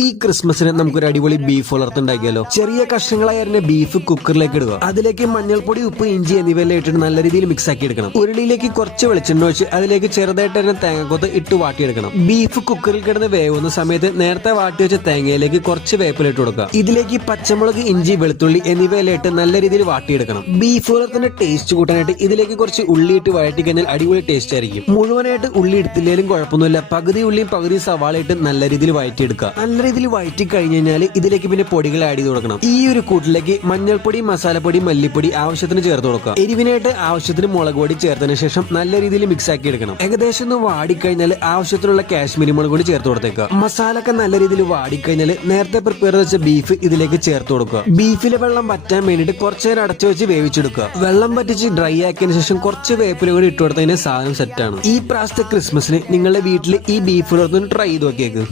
ഈ ക്രിസ്മസിന് നമുക്കൊരു അടിപൊളി ബീഫ് വളർത്തുണ്ടാക്കിയാലോ. ചെറിയ കഷ്ണങ്ങളായി അരിഞ്ഞ ബീഫ് കുക്കറിലേക്ക് ഇടുക. അതിലേക്ക് മഞ്ഞൾപ്പൊടി, ഉപ്പ്, ഇഞ്ചി എന്നിവയെല്ലാം ഇട്ടിട്ട് നല്ല രീതിയിൽ മിക്സ് ആക്കി എടുക്കണം. ഉരുളിയിലേക്ക് കുറച്ച് വെളിച്ചെണ്ണ ഒഴിച്ച് അതിലേക്ക് ചെറുതായിട്ട് അരിഞ്ഞ തേങ്ങക്കൊത്ത് ഇട്ട് വാട്ടിയെടുക്കണം. ബീഫ് കുക്കറിൽ കിടന്ന് വേവുന്ന സമയത്ത് നേരത്തെ വാട്ടി വെച്ച തേങ്ങയിലേക്ക് കുറച്ച് വേപ്പില ഇട്ട് കൊടുക്കുക. ഇതിലേക്ക് പച്ചമുളക്, ഇഞ്ചി, വെളുത്തുള്ളി എന്നിവയെല്ലാം ഇട്ട് നല്ല രീതിയിൽ വാട്ടിയെടുക്കണം. ബീഫ് വളർത്തിന്റെ ടേസ്റ്റ് കൂട്ടാനായിട്ട് ഇതിലേക്ക് കുറച്ച് ഉള്ളി ഇട്ട് വഴറ്റി കഴിഞ്ഞാൽ അടിപൊളി ടേസ്റ്റ് ആയിരിക്കും. മുഴുവനായിട്ട് ഉള്ളി എടുത്തില്ലേലും കുഴപ്പമൊന്നുമില്ല. പകുതി ഉള്ളിയും പകുതി സവാള ഇട്ട് നല്ല രീതിയിൽ വഴറ്റിയെടുക്കുക. നല്ല രീതിയിൽ വഴറ്റി കഴിഞ്ഞ് കഴിഞ്ഞാൽ ഇതിലേക്ക് പിന്നെ പൊടികൾ ആഡ് ചെയ്ത് കൊടുക്കണം. ഈ ഒരു കൂട്ടിലേക്ക് മഞ്ഞൾപ്പൊടി, മസാലപ്പൊടി, മല്ലിപ്പൊടി ആവശ്യത്തിന് ചേർത്ത് കൊടുക്കുക. എരിവിനായിട്ട് ആവശ്യത്തിന് മുളക് പൊടി ചേർത്തതിന് ശേഷം നല്ല രീതിയിൽ മിക്സ് ആക്കി എടുക്കണം. ഏകദേശം ഒന്ന് വാടിക്കഴിഞ്ഞാൽ ആവശ്യത്തിനുള്ള കാശ്മീരി മുളക് പൊടി ചേർത്ത് കൊടുത്തേക്കുക. മസാലയൊക്കെ നല്ല രീതിയിൽ വാടിക്കഴിഞ്ഞാൽ നേരത്തെ പ്രിപ്പയർ ചെയ്ത ബീഫ് ഇതിലേക്ക് ചേർത്ത് കൊടുക്കുക. ബീഫിലെ വെള്ളം വറ്റാൻ വേണ്ടിയിട്ട് കുറച്ചു നേരം അടച്ചു വെച്ച് വേവിച്ചെടുക്കുക. വെള്ളം വറ്റിച്ച് ഡ്രൈ ആക്കിയതിനു ശേഷം കുറച്ച് വേപ്പില കൂടി ഇട്ട് കൊടുത്തതിന് സാധനം സെറ്റാണ്. ഈ പ്രാവശ്യത്തെ ക്രിസ്മസിന് നിങ്ങളുടെ വീട്ടിൽ ഈ ബീഫ് വളർത്തുന്ന ട്രൈ ചെയ്ത് നോക്കിയേക്ക്.